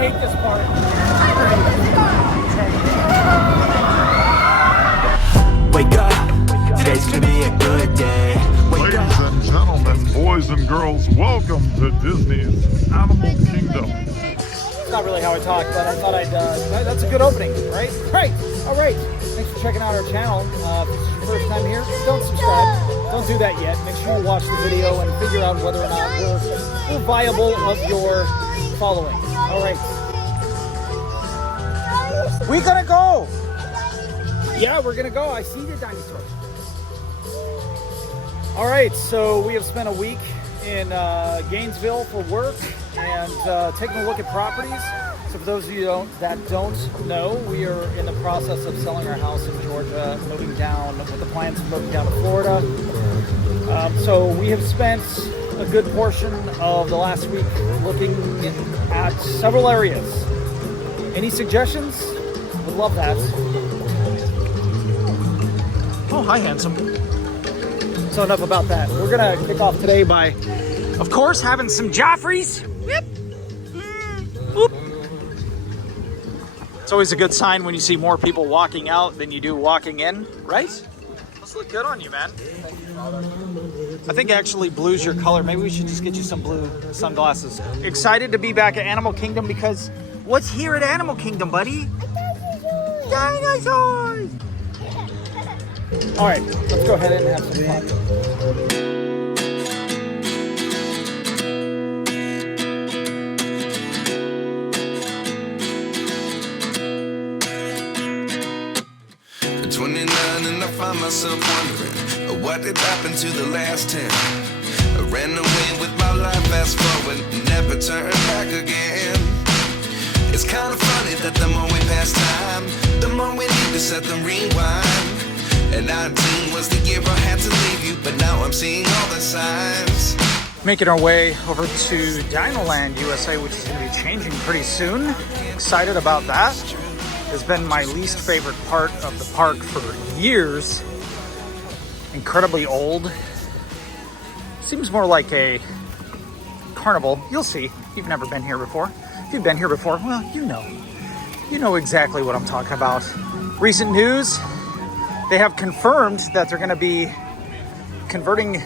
hate this part. Wake up, today's gonna be a good day. Ladies and gentlemen, boys and girls, welcome to Disney's Animal Kingdom. It's not really how I talk, but I thought that's a good opening, right? Right, all right. Thanks for checking out our channel. If this is your first time here, don't subscribe. Don't do that yet. Make sure you watch the video and figure out whether or not we're viable of your following. All right. We gonna go. Yeah, we're gonna go. I see the dinosaurs. All right, so we have spent a week in Gainesville for work and taking a look at properties. So for those of you that don't know, we are in the process of selling our house in Georgia, moving down with the plans of moving down to Florida. So we have spent a good portion of the last week looking at several areas. Any suggestions? Would love that. Oh, hi, handsome. So enough about that. We're gonna kick off today by, of course, having some Joffreys. Yep. Whoop. It's always a good sign when you see more people walking out than you do walking in, right? Those look good on you, man. I think actually blue's your color. Maybe we should just get you some blue sunglasses. Excited to be back at Animal Kingdom because what's here at Animal Kingdom, buddy? Dinosaurs! All right, let's go ahead and have some fun. At 29 and I find myself wondering what did happen to the last 10. I ran away with my life, fast forward, never turn back again. It's kind of funny that the more we pass time, the more we need to set the rewind. And 19 was the year I had to leave you, but now I'm seeing all the signs. Making our way over to Dinoland USA, which is going to be changing pretty soon. Excited about that. It's been my least favorite part of the park for years. Incredibly old. Seems more like a carnival. You'll see. You've never been here before. If you've been here before, well, you know. You know exactly what I'm talking about. Recent news. They have confirmed that they're going to be converting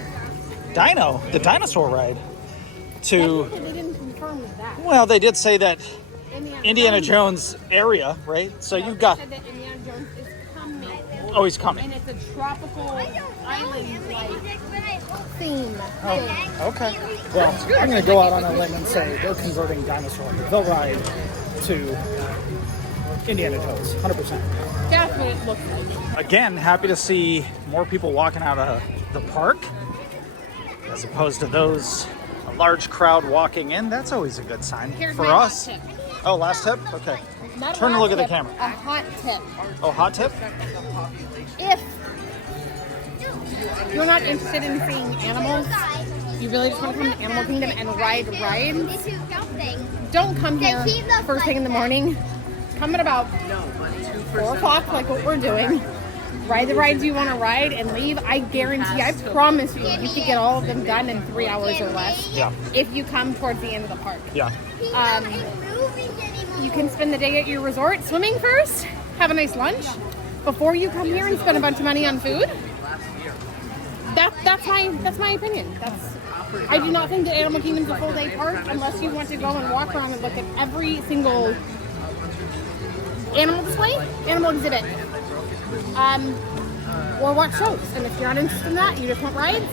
the dinosaur ride, to. They didn't confirm that. Well, they did say that Indiana Jones area, right? So you've got. Said that Indiana Jones is coming. Oh, he's coming. And it's a tropical island-like theme. Oh, okay. Well, I'm going to go out on a limb and say they're converting dinosaur. They'll ride to Indiana Jones, 100%. That's what it looks like. Again, happy to see more people walking out of the park as opposed to a large crowd walking in. That's always a good sign Here's for my us. hot tip. Oh, last tip? Okay. Not Turn and last look at the tip, camera. A hot tip. Oh, hot tip? If you're not interested in seeing animals, you really just want to come to Animal Kingdom and ride rides, don't come here first thing in the morning. Come at about 4 o'clock, like what we're doing. Ride the rides you want to ride and leave. I guarantee, I promise you, you can get all of them done in 3 hours or less. Yeah. If you come towards the end of the park. Yeah. You can spend the day at your resort swimming first, have a nice lunch, before you come here and spend a bunch of money on food. That's my opinion. I do not think that Animal Kingdom's a full day park unless you want to go and walk around and look at every single animal display, animal exhibit, or watch shows. And if you're not interested in that, you just want rides,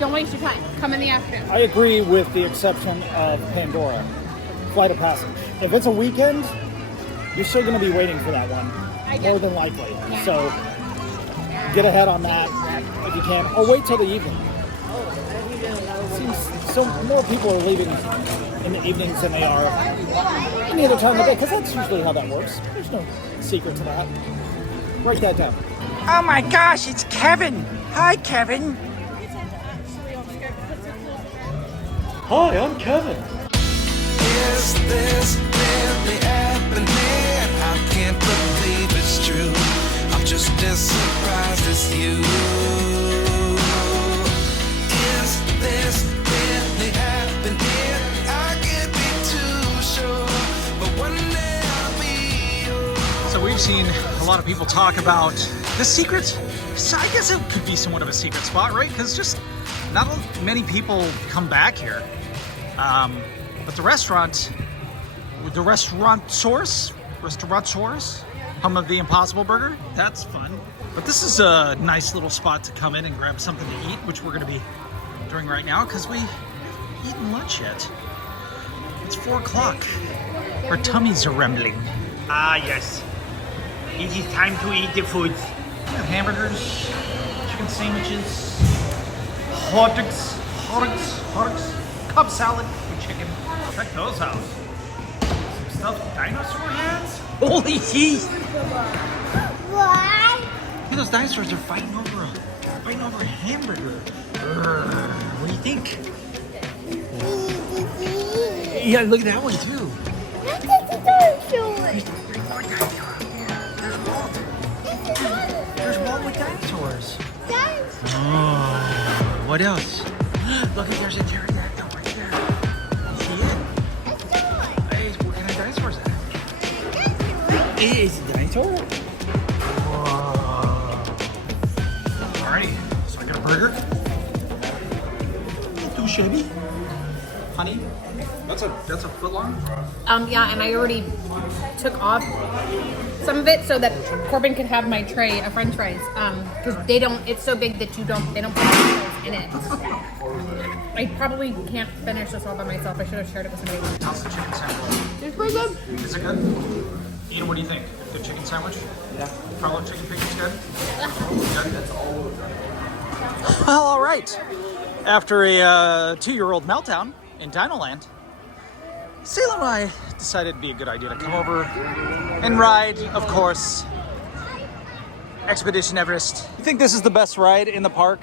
don't waste your time. Come in the afternoon. I agree with the exception of Pandora, Flight of Passage. If it's a weekend, you're still going to be waiting for that one, more than likely. Yeah. So get ahead on that if you can, or wait till the evening. It seems so more people are leaving in the evenings than they are any other time of the day, because that's usually how that works. There's no secret to that. Write that down. Oh my gosh, it's Kevin. Hi, Kevin. Hi, I'm Kevin. Is this really happening? I can't believe it's true. I'm just as surprised as you. Is this really happening? I can't be too sure, but when seen a lot of people talk about the secret. So I guess it could be somewhat of a secret spot, right? Because just not many people come back here. But the Restaurantosaurus, home of the Impossible Burger, that's fun. But this is a nice little spot to come in and grab something to eat, which we're going to be doing right now because we haven't eaten lunch yet. It's 4 o'clock. Our tummies are rumbling. Ah, yes. It is time to eat the food. We got hamburgers, chicken sandwiches, hot dogs, Cobb salad with chicken. Check those out. Some stuffed dinosaur heads. Holy jeez! What? Look at those dinosaurs. They're fighting over a hamburger. What do you think? Yeah, look at that one too. That's a dinosaur. There's more dinosaurs. There's Walt with dinosaurs. Oh, what else? Look, there's a pterodactyl right there. You see it? Hey, what kind of dinosaur is that? It's a dinosaur? Whoa. Alrighty, so I got a burger. Not too shabby. Honey, that's a foot long? Yeah, and I already took off some of it so that Corbin could have my tray of french fries. Because it's so big that they don't put french in it. I probably can't finish this all by myself. I should have shared it with somebody. How's the chicken sandwich? It's pretty good. Is it good? Ian, what do you think? Good chicken sandwich? Yeah. Front chicken fingers good? Well, all right. After a 2-year-old meltdown in Dinoland, Salem and I decided it'd be a good idea to come over and ride, of course, Expedition Everest. You think this is the best ride in the park?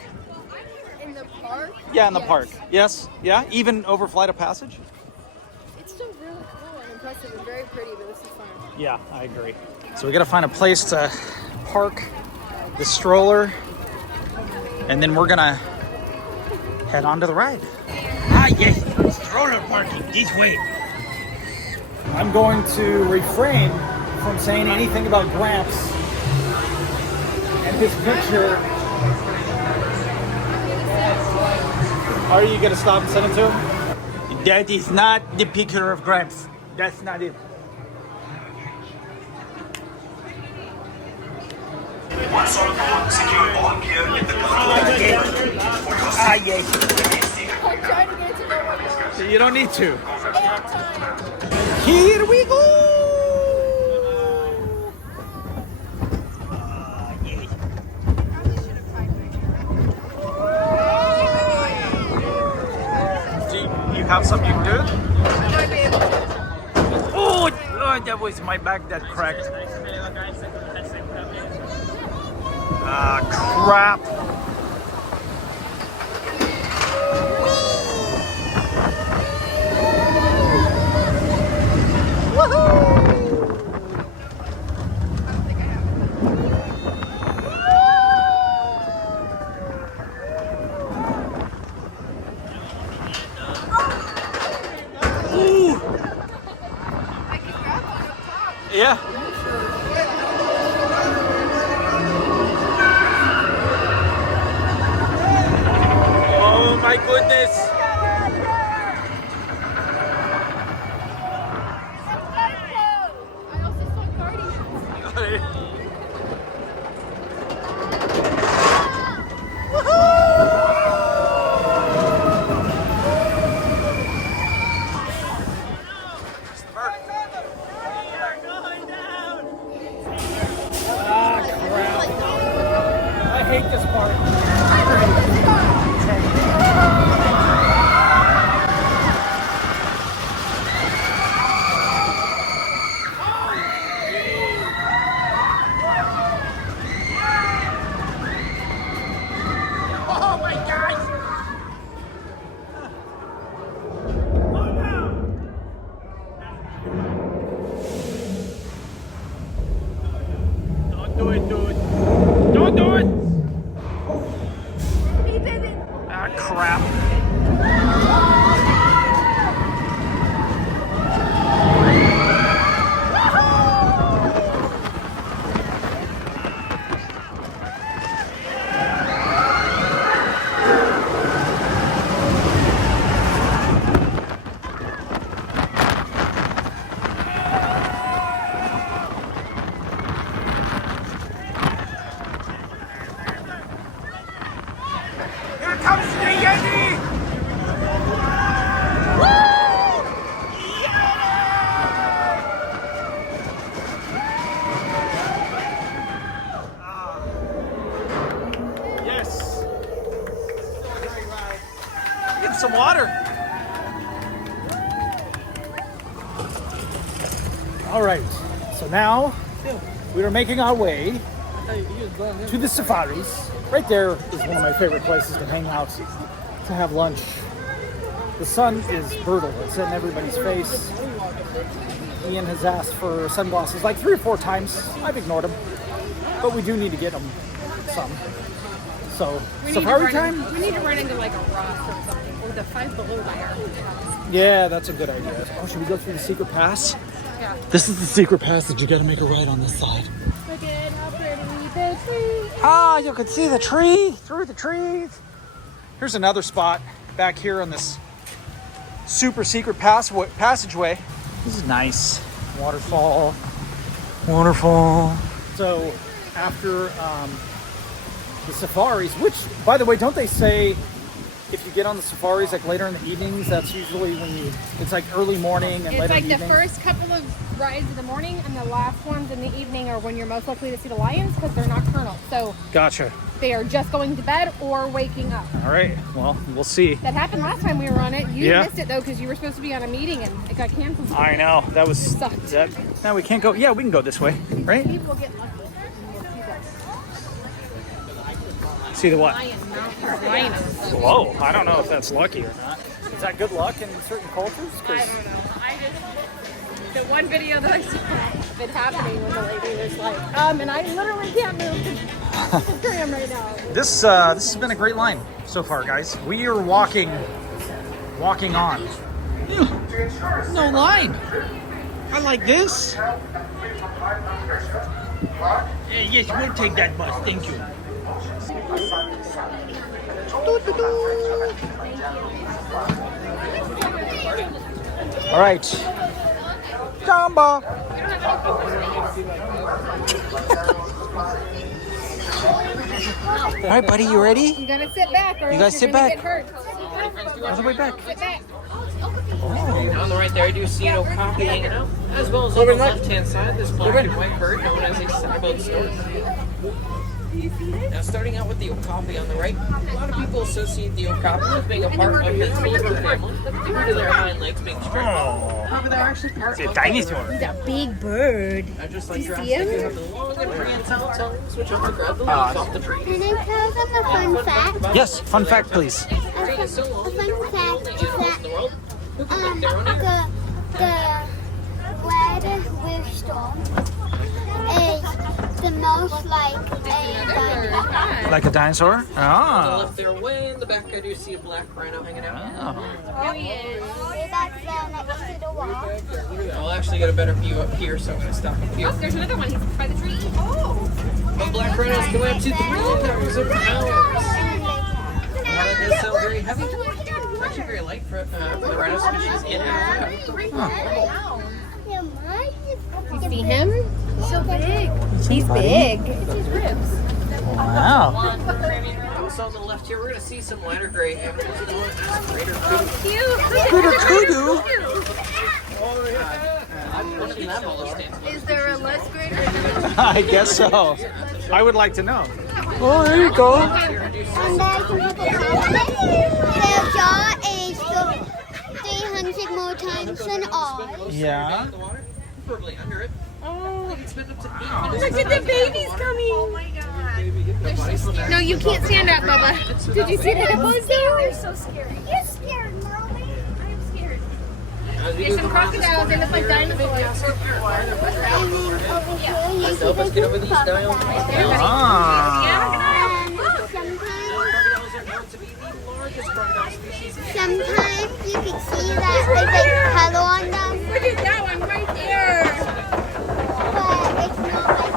In the park? Yeah, in the park. Yes? Yeah? Even over Flight of Passage? It's still really cool and impressive and very pretty, but this is fun. Yeah, I agree. So we gotta find a place to park the stroller, and then we're gonna head on to the ride. Ah, yes. Stroller parking this way. I'm going to refrain from saying anything about Gramps and this picture. Are you gonna stop and send it to him? That is not the picture of Gramps. That's not it. Once on board, secure all gear in the comfortable gate for your Ah, yes. I'm trying to get to know what you're You don't need to. anytime. Here we go! Do you have something you can do? Oh, that was my back that cracked. Ah, crap. Yeah. Oh my goodness. I also saw Guardians. I hate this part. All right, so now we are making our way to the safaris. Right there is one of my favorite places to hang out, to have lunch. The sun is brutal. It's in everybody's face. Ian has asked for sunglasses like 3 or 4 times. I've ignored him, but we do need to get him some. So, safari time? We need to run into like a rock or something, or the Five Below there. Yeah, that's a good idea. Oh, should we go through the secret pass? Yeah. This is the secret passage. You gotta make a right on this side. Ah, you can see the tree through the trees. Here's another spot back here on this super secret passageway. This is nice. Waterfall. So after the safaris, which, by the way, don't they say if you get on the safaris like later in the evenings, that's usually when it's like early morning and it's later like evening? the first couple of rides in the morning and the last ones in the evening are when you're most likely to see the lions because they're nocturnal. So Gotcha. they are just going to bed or waking up. All right. Well, we'll see. That happened last time we were on it. You Yeah. missed it though because you were supposed to be on a meeting and it got canceled. I know. That was... Sucked. That, now we can't go... Yeah, we can go this way, right? Maybe we'll get lucky. See the what? Lion. Whoa, I don't know if that's lucky or not. Is that good luck in certain cultures? I don't know. The one video that I saw of it happening when the lady was like, and I literally can't move to Instagram right now. This has been a great line so far, guys. We are walking on. No line. I like this. Yes, we'll take that bus. Thank you. All right. Jamba. All right, buddy, you ready? You gotta sit back or You else gotta you're sit gonna back. get hurt. All the way back. Sit back. On the right there, I do see an okapi hanging out, as well as on the left-hand side, this black and white bird known as a saddle stork. Now, starting out with the okapi on the right, a lot of people associate the okapi with being a part of the beaver family due to their hind legs being straight. However, they're actually part of It's a dinosaur. He's a big bird. just like Do you see Jurassic, him? they have the long and prehensile tongues, which help to grab the leaves off the trees. Can I tell them a fun fact? Yes, fun fact, please. A fun fact is that the red wisdom is the most like a dinosaur. Like a dinosaur? On the Ah. left there, way in the back, I do see a black rhino hanging out. Oh. Oh yeah. That's next to the wall. I'll actually get a better view up here, so I'm going to stop up here. Oh, there's another one. He's by the tree. Oh. But black rhinos can weigh up to 3,000 pounds. While it does sound very heavy, it's actually very light for the rhino species in Africa. You see him? So big. He's big. Wow. Also on the left here, we're going to see some lighter gray animals. Greater Kudu. Is there a less greater? I guess so. I would like to know. Oh, there you go. And their jaw is 300 more times than ours. Yeah. Probably under it. Oh. It's been up to 8 Look at the babies coming. Oh my god. No, you can't stand up, Bubba. Did you see the hippos there? They're so scary. You're scared, Mommy. I'm scared. There's some crocodiles. They look like dinosaurs. And then over here, you see Help us get over the these dials. Ah. Sometimes you can see that there's like color on them, Look at that one right there. but it's not like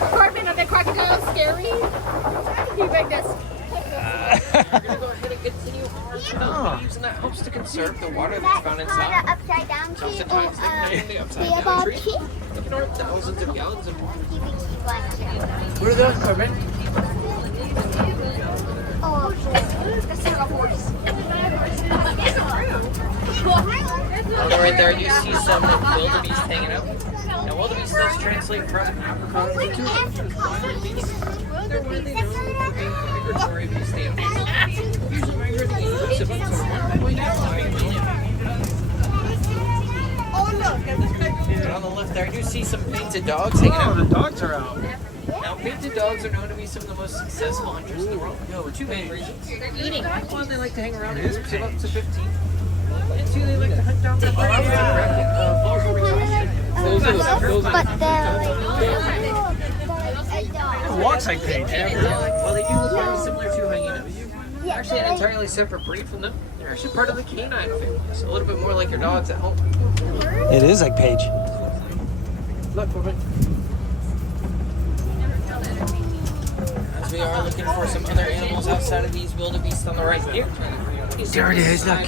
the Corbin, are the crocodiles scary? You make this. We're going to go ahead and continue on. Using that helps to conserve the water that's found inside. upside down tree or Sometimes they name the upside the down above tree. tree. You can order thousands of gallons of water. Where are those, Corbin? Oh, On the right there, you see some wildebeest hanging out. Now, wildebeest does translate from Afrikaans to wildebeest. They're one of the known migratory beast animals. Usually migrating in groups of up to 1.5 million. dogs hanging out. the dogs are out. Now, painted dogs are known to be some of the most successful hunters in the world. For two main reasons. They're eating. One, they like to hang around groups of up to 15. And two, they like to hunt down their prey. But they're Walks like Paige. Well, they do look very similar to hyenas. They're actually an entirely separate breed from them. They're actually part of the canine family, so a little bit more like your dogs at home. It is like Paige. Look, Corbin. As we are looking for some other animals outside of these wildebeest on the right here. There it is, look.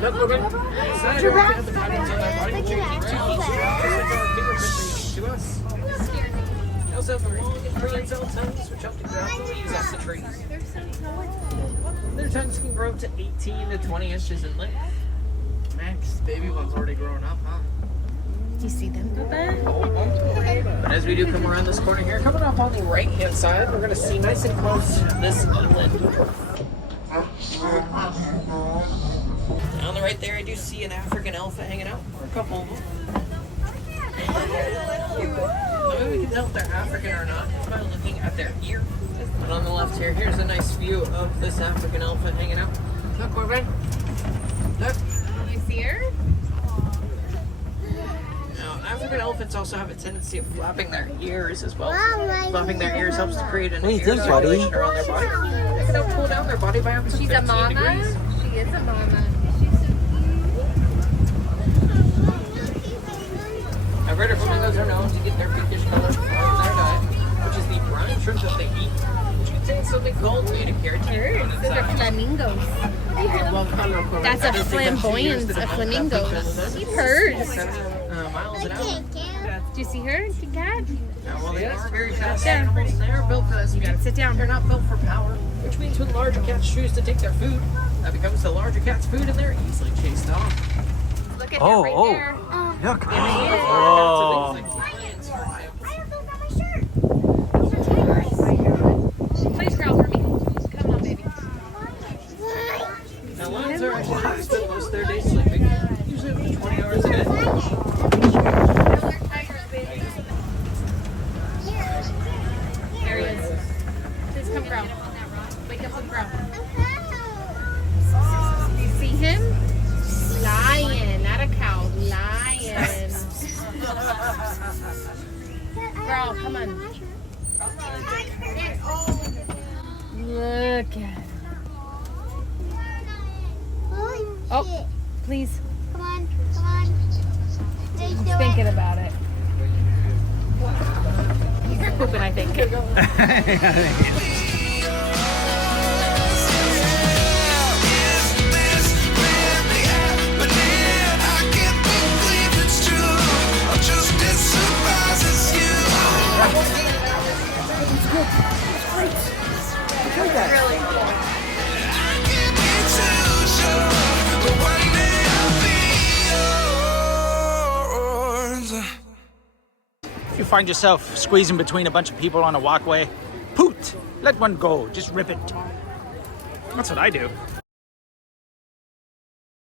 Look, Corbin. Inside are looking at the patterns on their body. Two keys, just like our fingerprints are unique to us. They also have long and prehensile tongues, which help to grab the leaves off the trees. Their tongues can grow up to 18 to 20 inches in length. Max, baby one's already grown up, huh? Do you see them, Papa? But as we do come around this corner here, coming up on the right-hand side, we're going to see nice and close this eland. On the right there, I do see an African elephant hanging out, or a couple of them. The way we can tell if they're African or not is by looking at their ear. And on the left here, here's a nice view of this African elephant hanging out. Look, Corbin. Look. You see her? Now, African elephants also have a tendency of flapping their ears as well. Flapping their ears helps to create an air circulation around their body. They can help cool down their body by up to 15 She's a mama. degrees. She is a mama. I've read flamingos are known to get their pinkish color from their diet, which is the brine shrimp that they eat, which contains something called beta-carotene. Those are flamingos. That's a flamboyance of flamingos. She purrs. 7 miles an hour. Do you see her? She cat? Now, while they are very fast animals, they are built for that speed. Sit down. They're not built for power, which means when larger cats choose to take their food, that becomes the larger cat's food and they're easily chased off. Look at her right there. Look. Oh. Please crawl for me. Come on, baby. Now, lions are actually spend most of their days sleeping, usually up to 20 hours a day. There he is. Please come growl. Wake up and growl. Do you see him? Lion, not a cow. Lion. Growl, come on. Look at him. Oh, please. Come on, come on. He's thinking about it. He's pooping, I think. Really cool. If you find yourself squeezing between a bunch of people on a walkway, poot! Let one go. Just rip it. That's what I do.